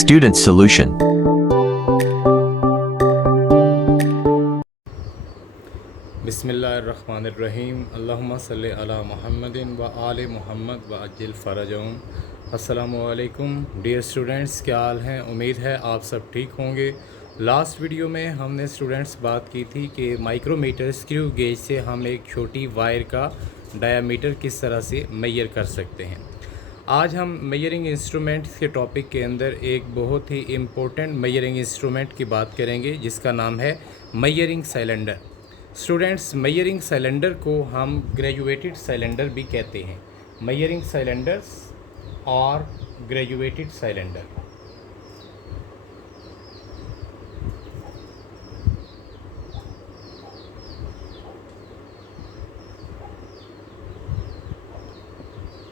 Student solution. बिस्मिल्लाहिर्रहमानिर्रहीम अल्लाहुम्मा सल्लि अला मुहम्मदिन व आले मुहम्मद व अज्जिल फ़रजहुम। अस्सलामु अलैकुम डियर स्टूडेंट्स, क्या हाल हैं? उम्मीद है आप सब ठीक होंगे। लास्ट वीडियो में हमने स्टूडेंट्स बात की थी कि माइक्रोमीटर स्क्रू गेज से हम एक छोटी वायर का डायामीटर किस तरह से मेजर कर सकते हैं। आज हम मेजरिंग इंस्ट्रूमेंट्स के टॉपिक के अंदर एक बहुत ही इम्पोर्टेंट मेजरिंग इंस्ट्रूमेंट की बात करेंगे जिसका नाम है measuring cylinder. Students, measuring cylinder को हम ग्रेजुएटेड सिलेंडर भी कहते हैं। मेजरिंग सिलेंडर्स और ग्रेजुएटेड सिलेंडर।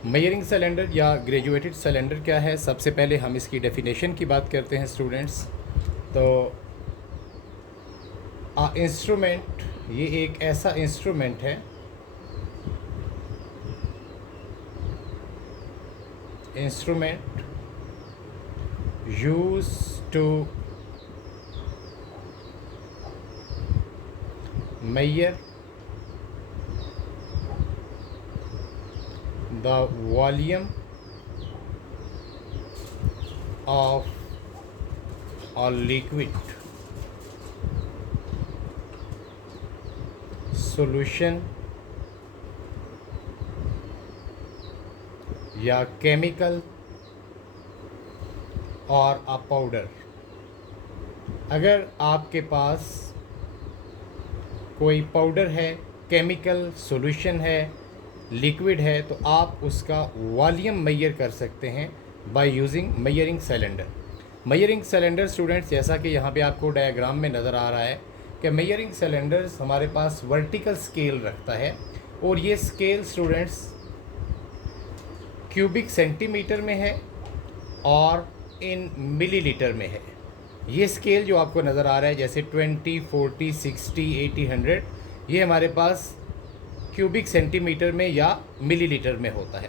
मेजरिंग सिलेंडर या ग्रेजुएटेड सिलेंडर क्या है? सबसे पहले हम इसकी डेफिनेशन की बात करते हैं स्टूडेंट्स। तो इंस्ट्रूमेंट, ये एक ऐसा इंस्ट्रूमेंट है use to measure the volume of a liquid solution या केमिकल और अ पाउडर। अगर आपके पास कोई पाउडर है, केमिकल सॉल्यूशन है, लिक्विड है, तो आप उसका वॉल्यूम मेजर कर सकते हैं by using measuring cylinder. Measuring cylinder students, जैसा कि यहाँ पे आपको डायग्राम में नज़र आ रहा है कि मेजरिंग सिलेंडर्स हमारे पास वर्टिकल स्केल रखता है और ये स्केल स्टूडेंट्स क्यूबिक सेंटीमीटर में है और इन मिलीलीटर में है। ये स्केल जो आपको नज़र आ रहा है जैसे 20, 40, 60, 80, 100, ये हमारे पास क्यूबिक सेंटीमीटर में या मिलीलीटर में होता है।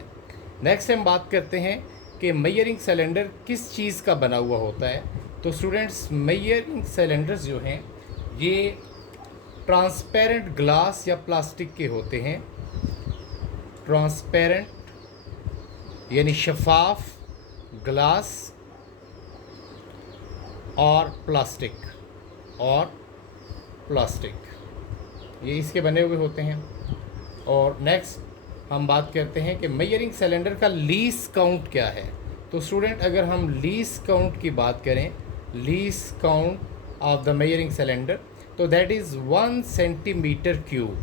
नेक्स्ट हम बात करते हैं कि मेजरिंग सिलेंडर किस चीज़ का बना हुआ होता है। तो स्टूडेंट्स, मेजरिंग सिलेंडर्स जो हैं ये ट्रांसपेरेंट ग्लास या प्लास्टिक के होते हैं। ट्रांसपेरेंट यानी शफाफ ग्लास और प्लास्टिक ये इसके बने हुए होते हैं। और नेक्स्ट हम बात करते हैं कि मेजरिंग सिलेंडर का लीस काउंट क्या है। तो स्टूडेंट, अगर हम लीस काउंट की बात करें, lease count of the measuring cylinder, तो दैट इज़ 1 सेंटीमीटर क्यूब।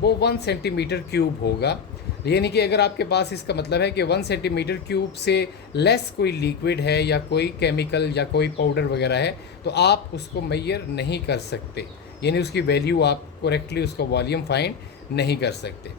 वो 1 सेंटीमीटर क्यूब होगा। यानी कि अगर आपके पास, इसका मतलब है कि 1 सेंटीमीटर क्यूब से लेस कोई लिक्विड है या कोई केमिकल या कोई पाउडर वगैरह है तो आप उसको मेजर नहीं कर सकते, यानी उसकी वैल्यू आप करेक्टली उसका वॉल्यूम फाइंड नहीं कर सकते।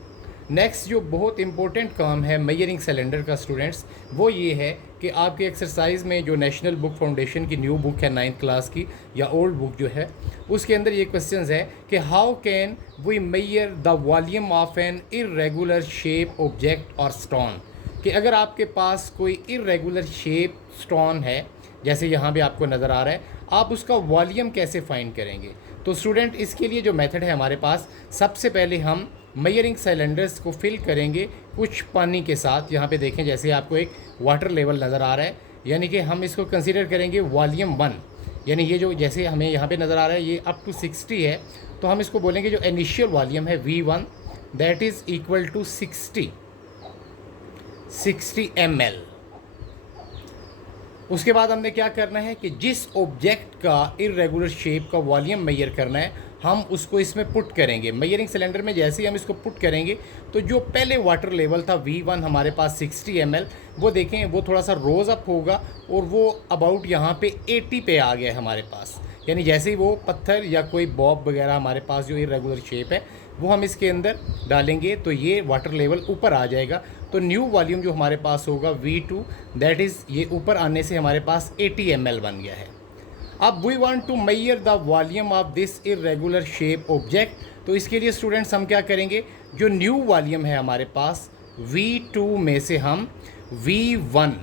नेक्स्ट जो बहुत इंपॉर्टेंट काम है मेजरिंग सिलेंडर का स्टूडेंट्स, वो ये है कि आपके एक्सरसाइज में जो नेशनल बुक फाउंडेशन की न्यू बुक है 9th क्लास की या ओल्ड बुक जो है, उसके अंदर ये क्वेश्चन है कि how can we measure the volume of an irregular shape object और स्टोन। कि अगर आपके पास कोई इरेगुलर शेप स्टोन है, जैसे यहाँ भी आपको नज़र आ रहा है, आप उसका वॉल्यूम कैसे फाइंड करेंगे। तो स्टूडेंट, इसके लिए जो मेथड है हमारे पास, सबसे पहले हम मेजरिंग सिलेंडर्स को फिल करेंगे कुछ पानी के साथ। यहाँ पे देखें, जैसे आपको एक वाटर लेवल नज़र आ रहा है, यानी कि हम इसको कंसीडर करेंगे वॉल्यूम 1। यानी ये जो, जैसे हमें यहाँ पे नज़र आ रहा है, ये अप टू 60 है, तो हम इसको बोलेंगे जो इनिशियल वॉल्यूम है V1, that is equal to 60 ml। उसके बाद हमने क्या करना है कि जिस ऑब्जेक्ट का इरेगुलर शेप का वॉल्यूम मेजर करना है, हम उसको इसमें पुट करेंगे। मेजरिंग सिलेंडर में जैसे ही हम इसको पुट करेंगे तो जो पहले वाटर लेवल था V1 हमारे पास 60 ml, वो देखें वो थोड़ा सा रोज़ अप होगा और वो अबाउट यहाँ पे 80 पे आ गया है हमारे पास। यानी जैसे ही वो पत्थर या कोई बॉब वगैरह हमारे पास जो इरेगुलर शेप है वो हम इसके अंदर डालेंगे तो ये वाटर लेवल ऊपर आ जाएगा। तो न्यू वॉल्यूम जो हमारे पास होगा V2, दैट इज़ ये ऊपर आने से हमारे पास 80 ml बन गया है। अब we want to measure the volume of this irregular shape object, तो इसके लिए स्टूडेंट्स हम क्या करेंगे, जो न्यू वॉल्यूम है हमारे पास V2 में से हम V1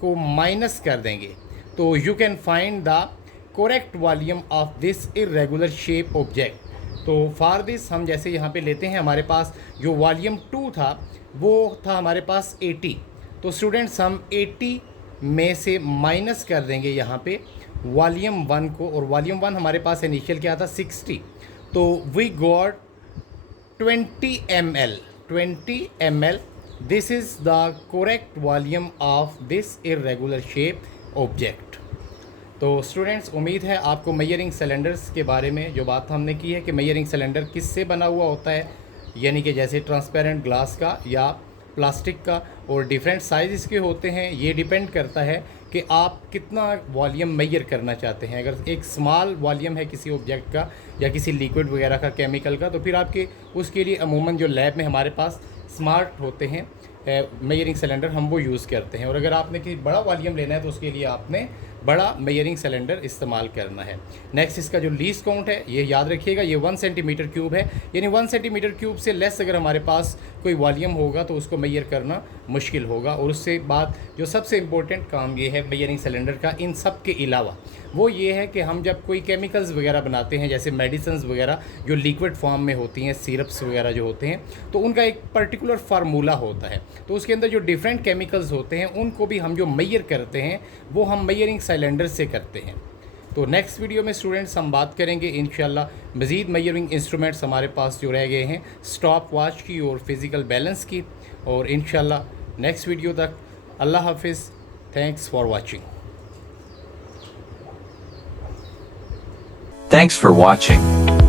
को माइनस कर देंगे। तो you can find the correct volume of this irregular shape object. तो फॉर दिस हम जैसे यहाँ पे लेते हैं, हमारे पास जो वॉल्यूम 2 था वो था हमारे पास 80। तो स्टूडेंट्स हम 80 में से माइनस कर देंगे यहाँ पे वॉल्यूम 1 को, और वॉल्यूम 1 हमारे पास इनिशियल क्या था 60। तो we got 20 ml, 20 ml। This is the correct volume of this irregular shape object. तो स्टूडेंट्स उम्मीद है आपको मेजरिंग सिलेंडर्स के बारे में जो बात हमने की है कि मेजरिंग सिलेंडर किससे बना हुआ होता है, यानी कि जैसे ट्रांसपेरेंट ग्लास का या प्लास्टिक का, और डिफरेंट साइज़ के होते हैं। ये डिपेंड करता है कि आप कितना वॉल्यूम मेजर करना चाहते हैं। अगर एक स्मॉल वॉल्यूम है किसी ऑब्जेक्ट का या किसी लिक्विड वगैरह का, केमिकल का, तो फिर आपके उसके लिए अमूमन जो लैब में हमारे पास स्मार्ट होते हैं मेजरिंग सिलेंडर, हम वो यूज़ करते हैं। और अगर आपने किसी बड़ा वॉल्यूम लेना है तो उसके लिए आपने बड़ा मेजरिंग सिलेंडर इस्तेमाल करना है। नेक्स्ट इसका जो लीस्ट काउंट है ये याद रखिएगा, ये 1 सेंटीमीटर क्यूब है, यानी 1 सेंटीमीटर क्यूब से लेस अगर हमारे पास कोई वॉल्यूम होगा तो उसको मेजर करना मुश्किल होगा। और उससे बाद जो सबसे इम्पोर्टेंट काम ये है मेजरिंग सिलेंडर का, इन सब के अलावा, वो ये है कि हम जब कोई केमिकल्स वगैरह बनाते हैं, जैसे मेडिसिन्स वगैरह जो लिक्विड फॉर्म में होती हैं, सिरप्स वगैरह जो होते हैं, तो उनका एक पर्टिकुलर फार्मूला होता है। तो उसके अंदर जो डिफरेंट केमिकल्स होते हैं उनको भी हम जो मेजर करते हैं वो हम मेजरिंग सिलेंडर से करते हैं। तो नेक्स्ट वीडियो में स्टूडेंट्स हम बात करेंगे इंशाल्लाह मज़ीद मेजरिंग इंस्ट्रूमेंट्स हमारे पास जो रह गए हैं, स्टॉप वॉच की और फिज़िकल बैलेंस की। और इंशाल्लाह नेक्स्ट वीडियो तक अल्लाह हाफिज़। Thanks for watching. Thanks for watching.